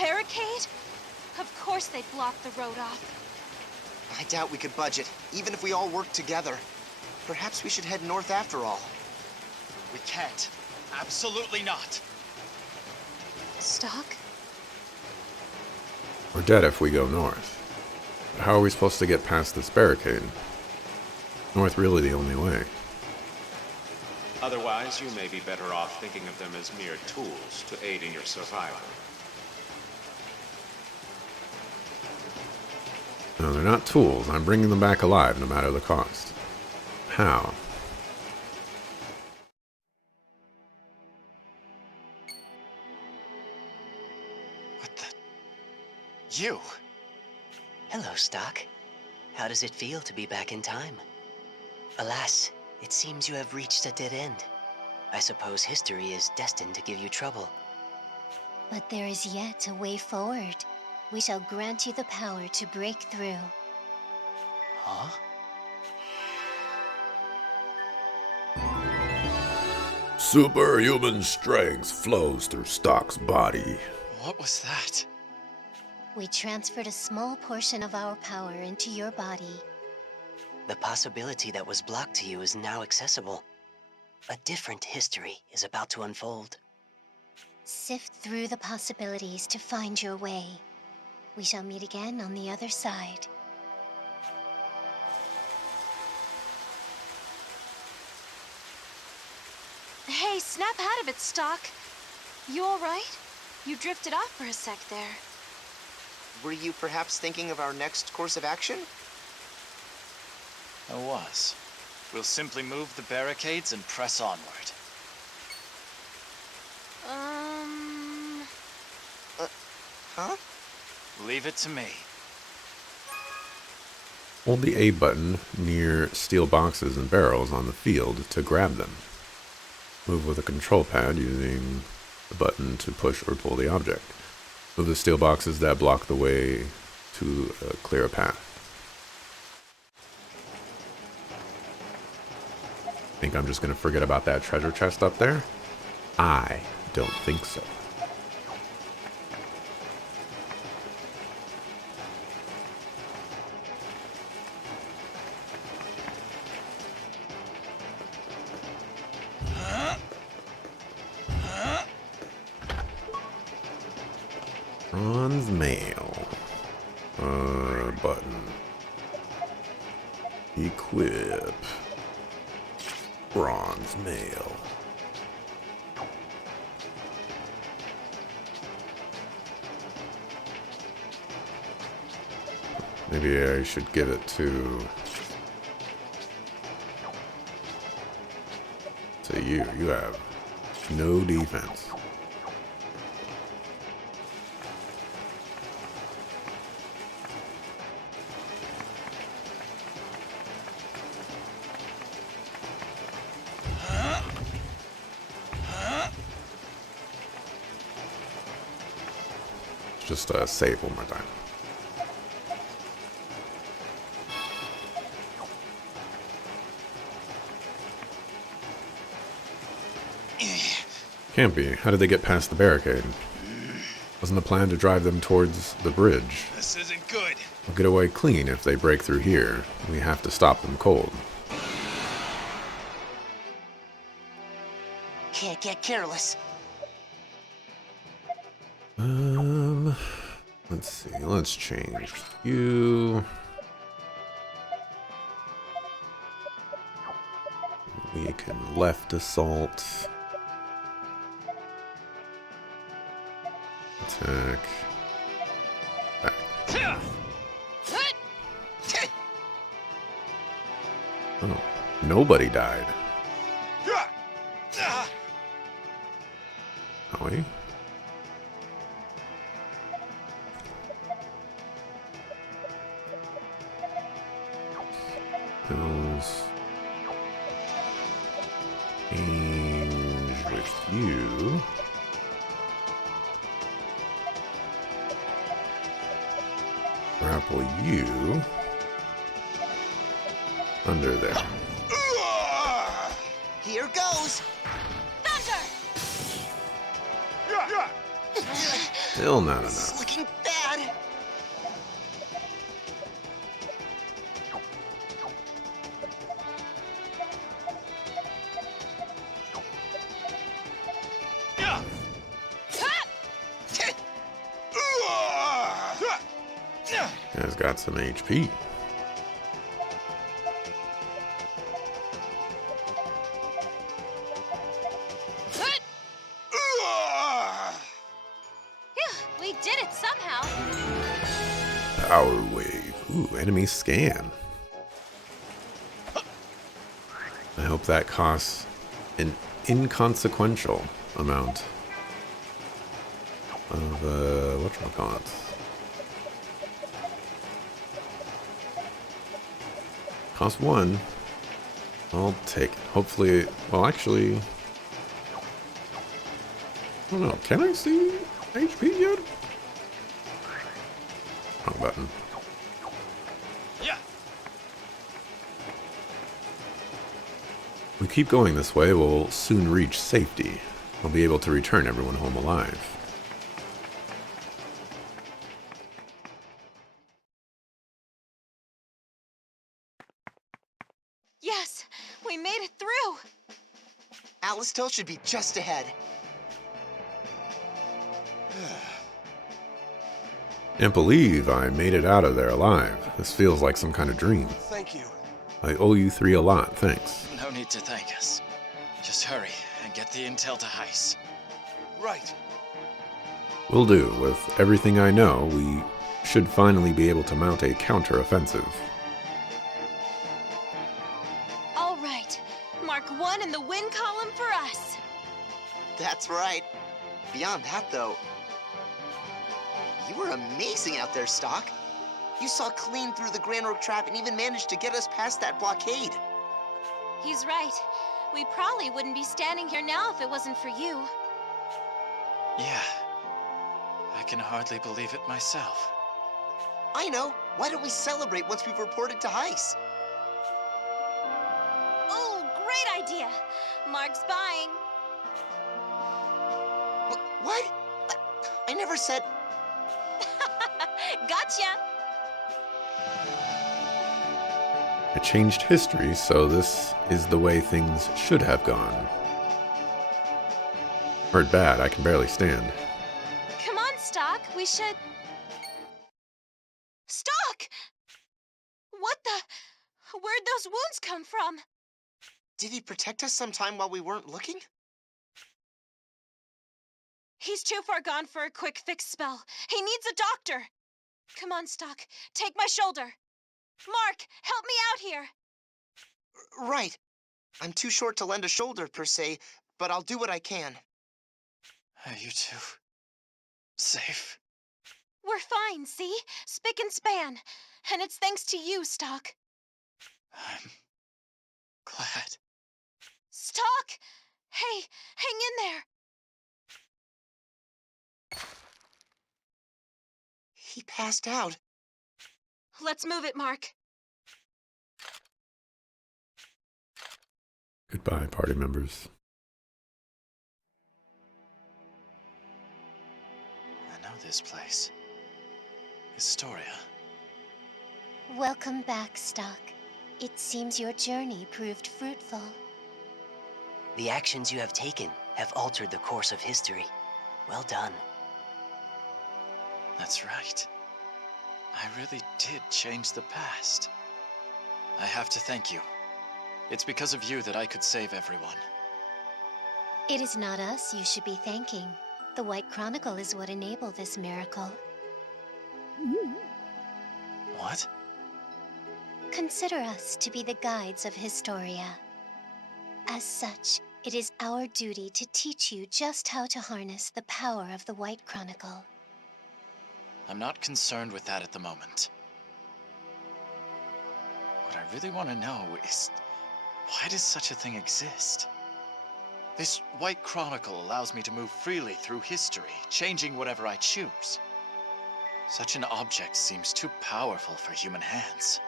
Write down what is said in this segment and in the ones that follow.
barricade? Of course they'd block the road off. I doubt we could budge it, even if we all worked together. Perhaps we should head north after all. We can't. Absolutely not. Stock? We're dead if we go north. How are we supposed to get past this barricade? North really the only way. Otherwise, you may be better off thinking of them as mere tools to aid in your survival. No, they're not tools. I'm bringing them back alive, no matter the cost. How? What the... You? Hello, Stock. How does it feel to be back in time? Alas, it seems you have reached a dead end. I suppose history is destined to give you trouble. But there is yet a way forward. We shall grant you the power to break through. Huh? Superhuman strength flows through Stock's body. What was that? We transferred a small portion of our power into your body. The possibility that was blocked to you is now accessible. A different history is about to unfold. Sift through the possibilities to find your way. We shall meet again on the other side. Hey, snap out of it, Stock. You alright? You drifted off for a sec there. Were you perhaps thinking of our next course of action? I was. We'll simply move the barricades and press onward. Huh? Leave it to me. Hold the A button near steel boxes and barrels on the field to grab them. Move with a control pad using the button to push or pull the object. Move the steel boxes that block the way to clear a path. Think I'm just going to forget about that treasure chest up there? I don't think so. Bronze mail. Button. Equip. Bronze mail. Maybe I should give it to you. You have no defense. Just save one more time. Can't be. How did they get past the barricade? Wasn't the plan to drive them towards the bridge? This isn't good. We'll get away clean if they break through here. We have to stop them cold. Can't get careless. Let's see. Let's change you. We can left assault. Attack. Back. Oh, nobody died. Howie? Hills. Change with you. Grapple you. Under there. Here goes! Thunder! Still not This is enough. looking bad. Guy's got some HP. Phew, we did it somehow. Power wave. Ooh, enemy scan. I hope that costs an inconsequential amount of, whatchamacallit. Cost 1. I'll take it. Hopefully, well, actually, I don't know. Can I see HP yet? Wrong button. Yeah. We keep going this way, we'll soon reach safety. We'll be able to return everyone home alive. Yes, we made it through. Alistair should be just ahead. Can't believe I made it out of there alive. This feels like some kind of dream. Thank you. I owe you 3 a lot, thanks. No need to thank us. Just hurry and get the intel to Heis. Right. Will do. With everything I know, we should finally be able to mount a counter-offensive. All right, mark 1 in the win column for us. That's right. Beyond that, though, you were amazing out there, Stock. You saw clean through the Grand Rook trap and even managed to get us past that blockade. He's right. We probably wouldn't be standing here now if it wasn't for you. Yeah. I can hardly believe it myself. I know. Why don't we celebrate once we've reported to Heis? Oh, great idea. Mark's buying. What? I never said... Gotcha. I changed history, so this is the way things should have gone. Hurt bad, I can barely stand. Come on, Stock. We should... Stock! What the... Where'd those wounds come from? Did he protect us sometime while we weren't looking? He's too far gone for a quick fix spell. He needs a doctor. Come on, Stock. Take my shoulder. Mark, help me out here. Right. I'm too short to lend a shoulder, per se, but I'll do what I can. Are you two safe? We're fine, see? Spick and span. And it's thanks to you, Stock. I'm glad. Stock! Hey, hang in there. He passed out. Let's move it, Mark. Goodbye, party members. I know this place. Historia. Welcome back, Stock. It seems your journey proved fruitful. The actions you have taken have altered the course of history. Well done. That's right. I really did change the past. I have to thank you. It's because of you that I could save everyone. It is not us you should be thanking. The White Chronicle is what enabled this miracle. What? Consider us to be the guides of Historia. As such, it is our duty to teach you just how to harness the power of the White Chronicle. I'm not concerned with that at the moment. What I really want to know is, why does such a thing exist? This White Chronicle allows me to move freely through history, changing whatever I choose. Such an object seems too powerful for human hands.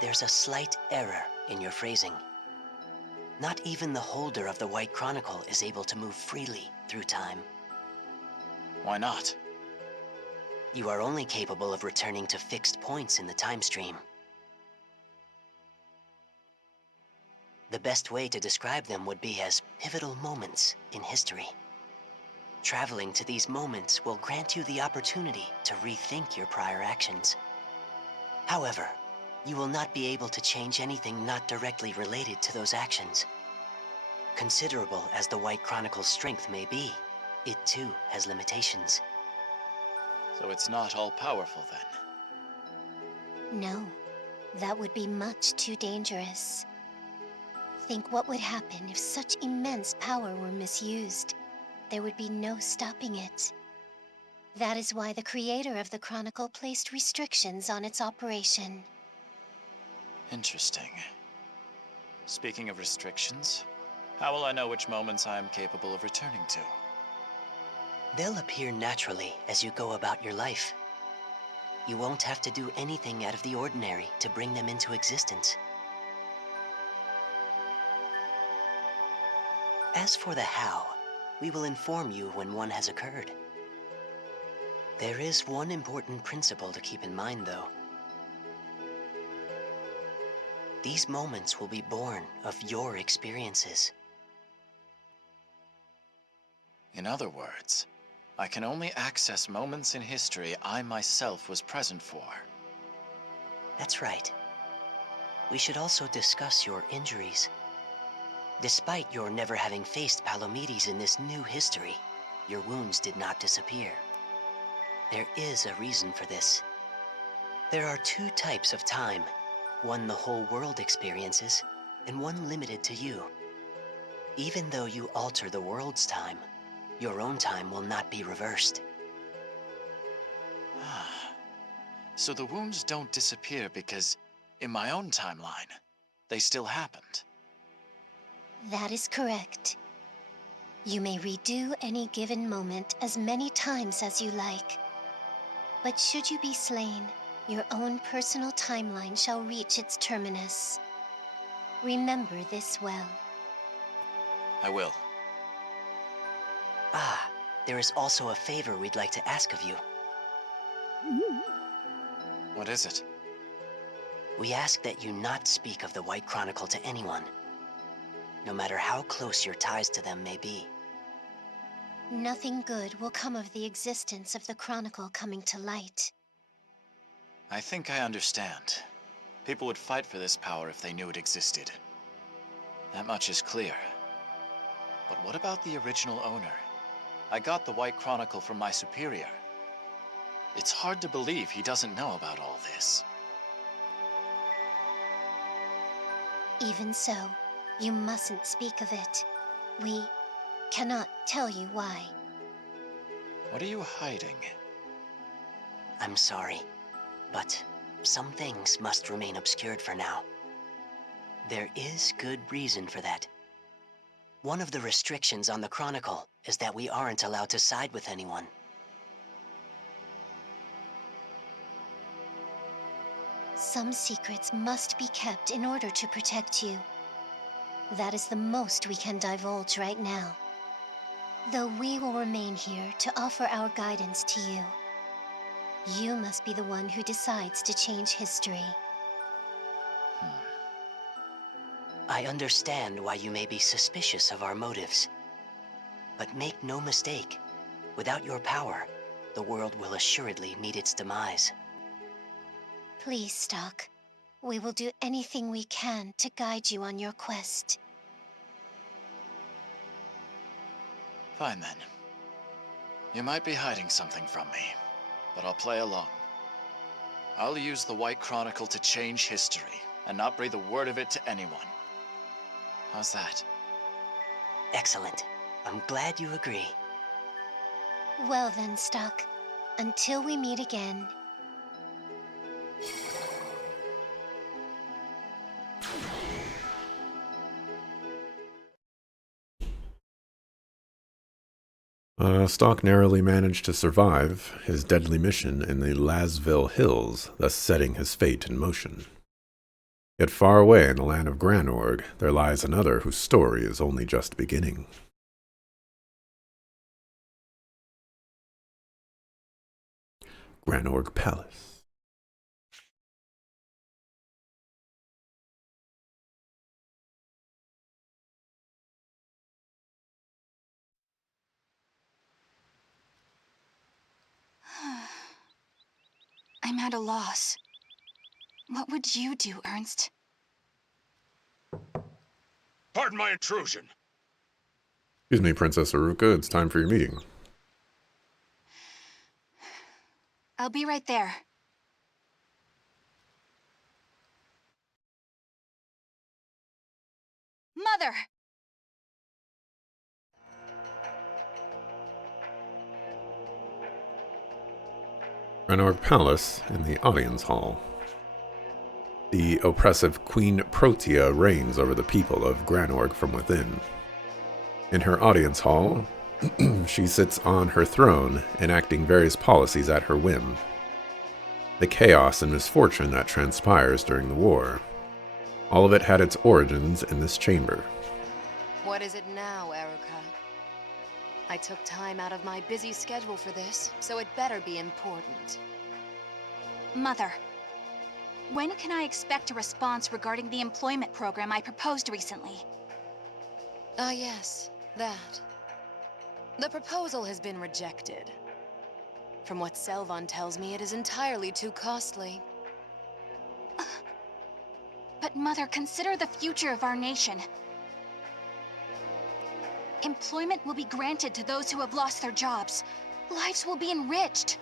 There's a slight error in your phrasing. Not even the holder of the White Chronicle is able to move freely through time. Why not? You are only capable of returning to fixed points in the time stream. The best way to describe them would be as pivotal moments in history. Traveling to these moments will grant you the opportunity to rethink your prior actions. However, you will not be able to change anything not directly related to those actions. Considerable as the White Chronicle's strength may be, it too has limitations. So it's not all-powerful then? No, that would be much too dangerous. Think what would happen if such immense power were misused. There would be no stopping it. That is why the creator of the Chronicle placed restrictions on its operation. Interesting. Speaking of restrictions, how will I know which moments I am capable of returning to? They'll appear naturally as you go about your life. You won't have to do anything out of the ordinary to bring them into existence. As for the how, we will inform you when one has occurred. There is one important principle to keep in mind, though. These moments will be born of your experiences. In other words, I can only access moments in history I myself was present for. That's right. We should also discuss your injuries. Despite your never having faced Palomedes in this new history, your wounds did not disappear. There is a reason for this. There are two types of time, one the whole world experiences, and one limited to you. Even though you alter the world's time, your own time will not be reversed. So the wounds don't disappear because, in my own timeline, they still happened. That is correct. You may redo any given moment as many times as you like. But should you be slain, your own personal timeline shall reach its terminus. Remember this well. I will. Ah, there is also a favor we'd like to ask of you. What is it? We ask that you not speak of the White Chronicle to anyone, no matter how close your ties to them may be. Nothing good will come of the existence of the Chronicle coming to light. I think I understand. People would fight for this power if they knew it existed. That much is clear. But what about the original owner? I got the White Chronicle from my superior. It's hard to believe he doesn't know about all this. Even so, you mustn't speak of it. We cannot tell you why. What are you hiding? I'm sorry, but some things must remain obscured for now. There is good reason for that. One of the restrictions on the Chronicle is that we aren't allowed to side with anyone. Some secrets must be kept in order to protect you. That is the most we can divulge right now. Though we will remain here to offer our guidance to you. You must be the one who decides to change history. I understand why you may be suspicious of our motives. But make no mistake, without your power, the world will assuredly meet its demise. Please, Stock. We will do anything we can to guide you on your quest. Fine then. You might be hiding something from me, but I'll play along. I'll use the White Chronicle to change history, and not breathe a word of it to anyone. How's that? Excellent. I'm glad you agree. Well then, Stock. Until we meet again. Stock narrowly managed to survive his deadly mission in the Lasville Hills, thus setting his fate in motion. Yet far away in the land of Granorg, there lies another whose story is only just beginning. Granorg Palace. I'm at a loss. What would you do, Ernst? Pardon my intrusion. Excuse me, Princess Aruka, it's time for your meeting. I'll be right there. Mother! Granorg Palace in the audience hall. The oppressive Queen Protea reigns over the people of Granorg from within. In her audience hall, she sits on her throne, enacting various policies at her whim. The chaos and misfortune that transpires during the war. All of it had its origins in this chamber. What is it now, Erica? I took time out of my busy schedule for this, so it better be important. Mother, when can I expect a response regarding the employment program I proposed recently? Ah, yes, that. The proposal has been rejected. From what Selvon tells me, it is entirely too costly. But Mother, consider the future of our nation. Employment will be granted to those who have lost their jobs. Lives will be enriched.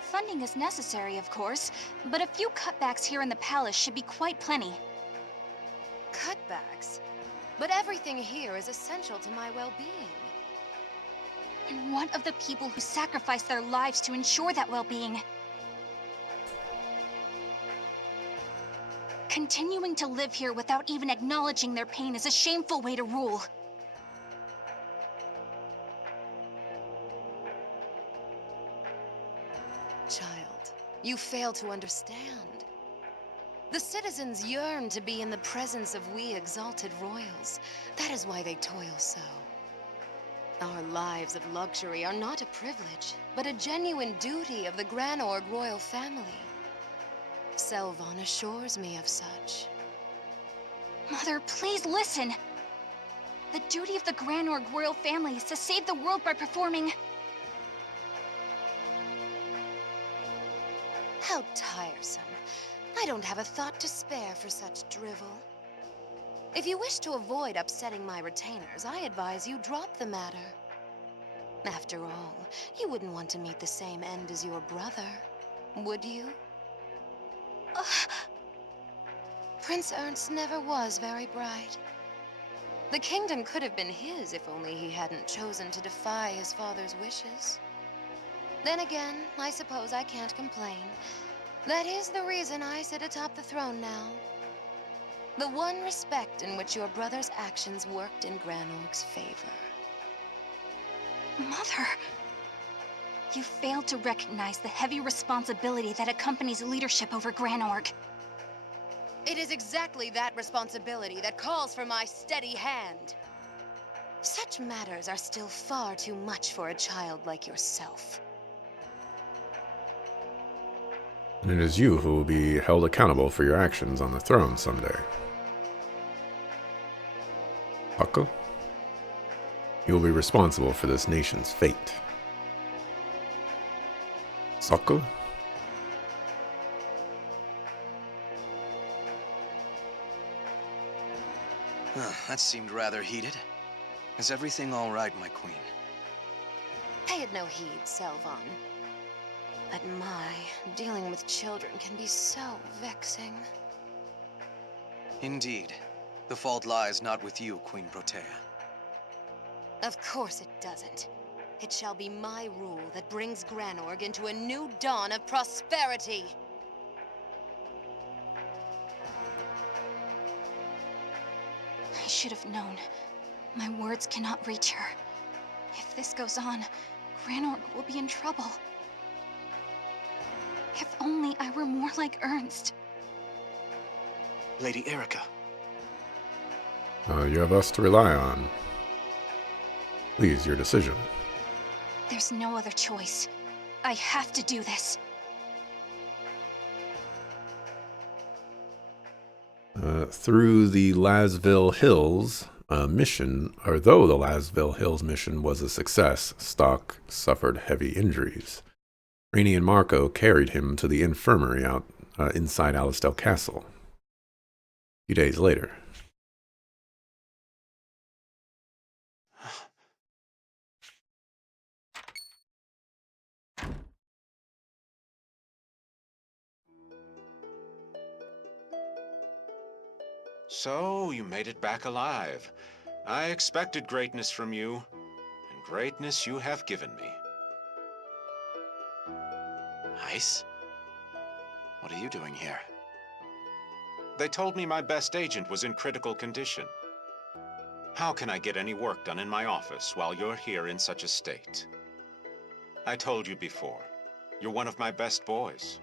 Funding is necessary, of course, but a few cutbacks here in the palace should be quite plenty. Cutbacks? But everything here is essential to my well-being. And what of the people who sacrifice their lives to ensure that well-being? Continuing to live here without even acknowledging their pain is a shameful way to rule. Child, you fail to understand. The citizens yearn to be in the presence of we exalted royals. That is why they toil so. Our lives of luxury are not a privilege, but a genuine duty of the Granorg royal family. Selvon assures me of such. Mother, please listen. The duty of the Granorg royal family is to save the world by performing... How tiresome. I don't have a thought to spare for such drivel. If you wish to avoid upsetting my retainers, I advise you drop the matter. After all, you wouldn't want to meet the same end as your brother, would you? Prince Ernst never was very bright. The kingdom could have been his if only he hadn't chosen to defy his father's wishes. Then again, I suppose I can't complain. That is the reason I sit atop the throne now. The one respect in which your brother's actions worked in Granorg's favor. Mother... You failed to recognize the heavy responsibility that accompanies leadership over Granorg. It is exactly that responsibility that calls for my steady hand. Such matters are still far too much for a child like yourself. And it is you who will be held accountable for your actions on the throne someday. Akko, you will be responsible for this nation's fate. Sokko, That seemed rather heated. Is everything all right, my queen? Pay it no heed, Selvon. But dealing with children can be so vexing. Indeed. The fault lies not with you, Queen Protea. Of course it doesn't. It shall be my rule that brings Granorg into a new dawn of prosperity. I should have known. My words cannot reach her. If this goes on, Granorg will be in trouble. If only I were more like Ernst. Lady Erica. you have us to rely on. Please, your decision. There's no other choice. I have to do this. Through the Lasville Hills mission, or though the Lasville Hills mission was a success, Stock suffered heavy injuries. Rainey and Marco carried him to the infirmary inside Alastel Castle. A few days later. So, you made it back alive. I expected greatness from you, and greatness you have given me. Ice? What are you doing here? They told me my best agent was in critical condition. How can I get any work done in my office while you're here in such a state? I told you before, you're one of my best boys.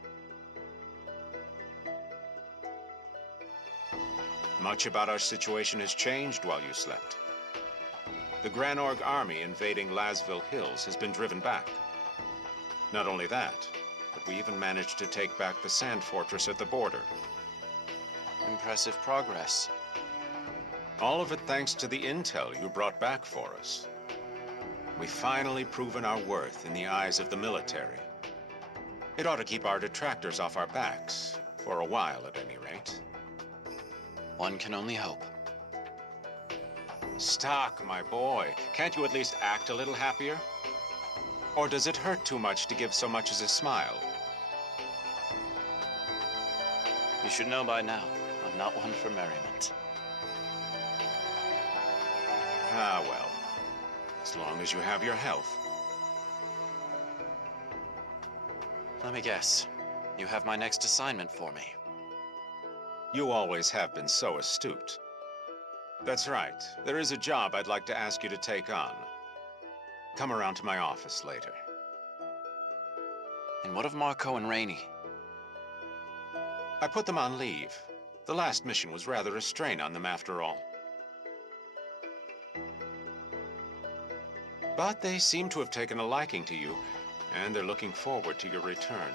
Much about our situation has changed while you slept. The Granorg army invading Lasville Hills has been driven back. Not only that, but we even managed to take back the sand fortress at the border. Impressive progress. All of it thanks to the intel you brought back for us. We've finally proven our worth in the eyes of the military. It ought to keep our detractors off our backs, for a while at any rate. One can only hope. Stock, my boy, can't you at least act a little happier? Or does it hurt too much to give so much as a smile? You should know by now, I'm not one for merriment. Ah, well. As long as you have your health. Let me guess. You have my next assignment for me. You always have been so astute. That's right. There is a job I'd like to ask you to take on. Come around to my office later. And what of Marco and Rainey? I put them on leave. The last mission was rather a strain on them after all. But they seem to have taken a liking to you, and they're looking forward to your return.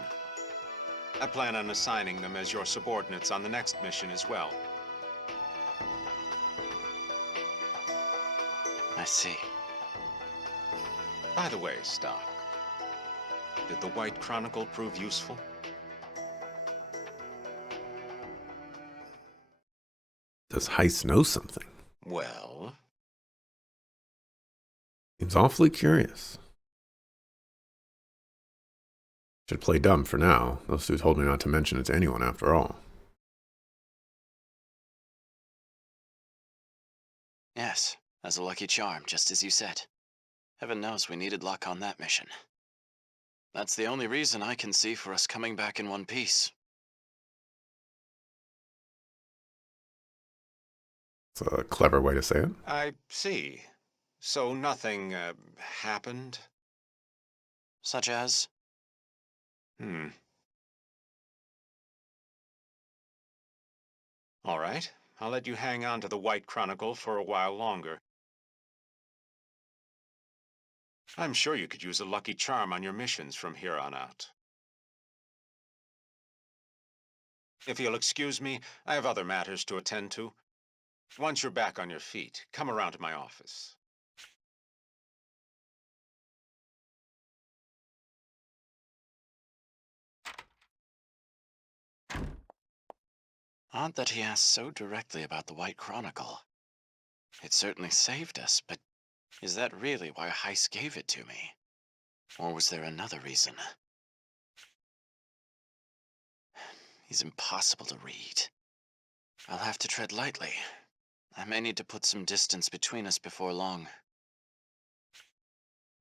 I plan on assigning them as your subordinates on the next mission as well. I see. By the way, Stock, did the White Chronicle prove useful? Does Heist know something? Well, Seems awfully curious. Should play dumb for now. Those two told me not to mention it to anyone after all. Yes, as a lucky charm, just as you said. Heaven knows we needed luck on that mission. That's the only reason I can see for us coming back in one piece. It's a clever way to say it. I see. So nothing, happened? Such as? All right. I'll let you hang on to the White Chronicle for a while longer. I'm sure you could use a lucky charm on your missions from here on out. If you'll excuse me, I have other matters to attend to. Once you're back on your feet, come around to my office. Odd that he asked so directly about the White Chronicle. It certainly saved us, but is that really why Heist gave it to me? Or was there another reason? He's impossible to read. I'll have to tread lightly. I may need to put some distance between us before long.